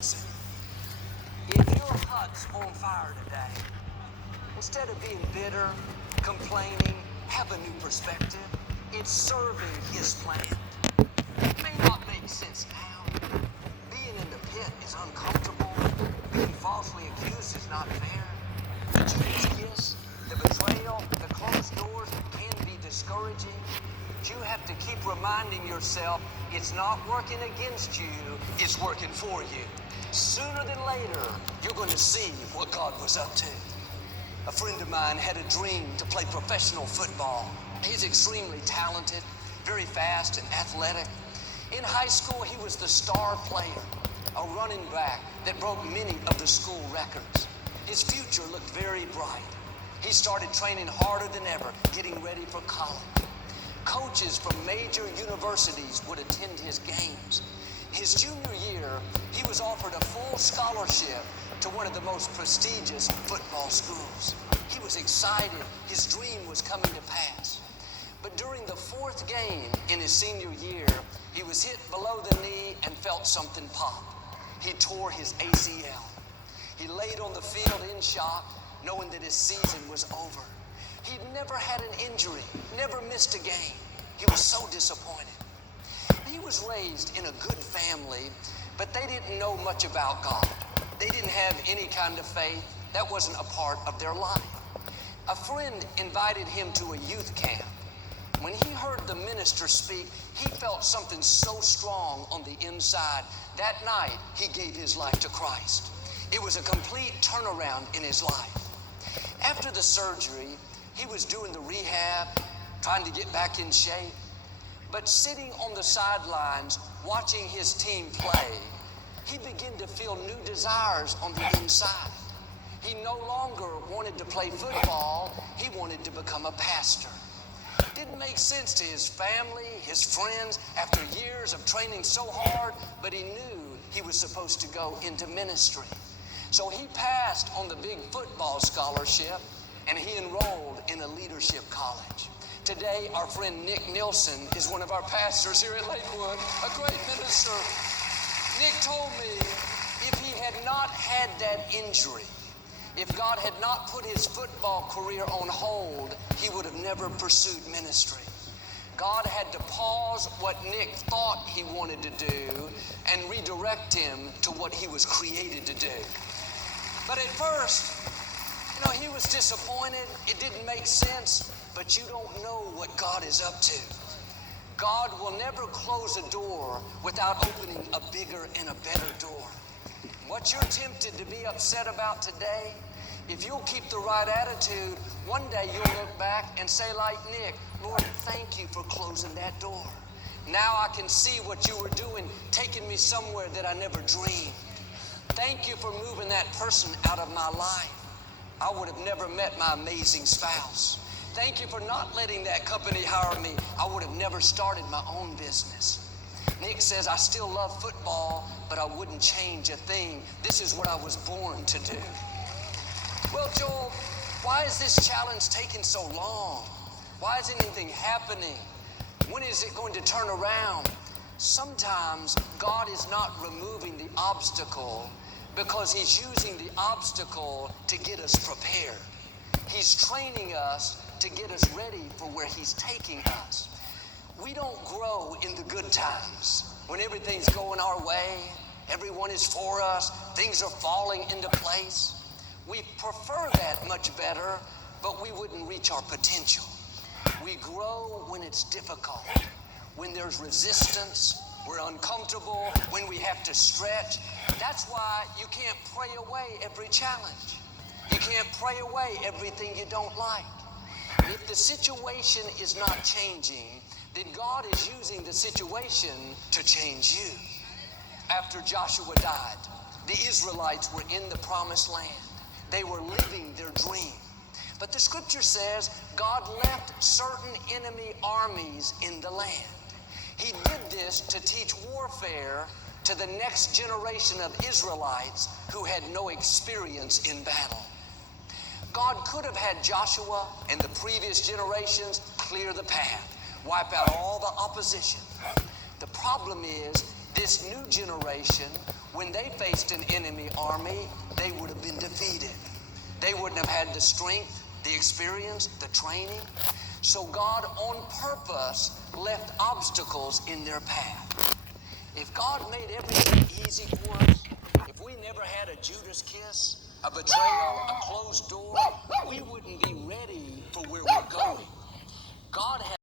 If your hut's on fire today, instead of being bitter, complaining, have a new perspective. It's serving His plan. It may not make sense now. Being in the pit is uncomfortable. Being falsely accused is not fair. The Judas kiss, the betrayal, the closed doors can be discouraging. But you have to keep reminding yourself it's not working against you, it's working for you. Sooner than later, you're going to see what God was up to. A friend of mine had a dream to play professional football. He's extremely talented, very fast and athletic. In high school, he was the star player, a running back that broke many of the school records. His future looked very bright. He started training harder than ever, getting ready for college. Coaches from major universities would attend his games. His junior year, he was offered a full scholarship to one of the most prestigious football schools. He was excited. His dream was coming to pass. But during the fourth game in his senior year, he was hit below the knee and felt something pop. He tore his ACL. He laid on the field in shock, knowing that his season was over. He'd never had an injury, never missed a game. He was so disappointed. He was raised in a good family, but they didn't know much about God. They didn't have any kind of faith. That wasn't a part of their life. A friend invited him to a youth camp. When he heard the minister speak, he felt something so strong on the inside. That night, he gave his life to Christ. It was a complete turnaround in his life. After the surgery, he was doing the rehab, trying to get back in shape. But sitting on the sidelines, watching his team play, he began to feel new desires on the inside. He no longer wanted to play football, he wanted to become a pastor. Didn't make sense to his family, his friends, after years of training so hard, but he knew he was supposed to go into ministry. So he passed on the big football scholarship, and he enrolled in a leadership college. Today, our friend Nick Nilsson is one of our pastors here at Lakewood, a great minister. Nick told me if he had not had that injury, if God had not put his football career on hold, he would have never pursued ministry. God had to pause what Nick thought he wanted to do and redirect him to what he was created to do. But at first, he was disappointed. It didn't make sense. But you don't know what God is up to. God will never close a door without opening a bigger and a better door. What you're tempted to be upset about today, if you'll keep the right attitude, one day you'll look back and say like Nick, Lord, thank you for closing that door. Now I can see what you were doing, taking me somewhere that I never dreamed. Thank you for moving that person out of my life. I would have never met my amazing spouse. Thank you for not letting that company hire me. I would have never started my own business. Nick says, I still love football, but I wouldn't change a thing. This is what I was born to do. Well, Joel, why is this challenge taking so long? Why isn't anything happening? When is it going to turn around? Sometimes God is not removing the obstacle because He's using the obstacle to get us prepared. He's training us to get us ready for where He's taking us. We don't grow in the good times when everything's going our way, everyone is for us, things are falling into place. We prefer that much better, but we wouldn't reach our potential. We grow when it's difficult, when there's resistance, we're uncomfortable, when we have to stretch. That's why you can't pray away every challenge. You can't pray away everything you don't like. If the situation is not changing, then God is using the situation to change you. After Joshua died, the Israelites were in the promised land. They were living their dream. But the scripture says God left certain enemy armies in the land. He did this to teach warfare to the next generation of Israelites who had no experience in battle. God could have had Joshua and the previous generations clear the path, wipe out all the opposition. The problem is This new generation, when they faced an enemy army, they would have been defeated. They wouldn't have had the strength, the experience, the training. So God, on purpose, left obstacles in their path. If God made everything easy for us, if we never had a Judas kiss, a betrayal, a closed door, we wouldn't be ready for where we're going. God has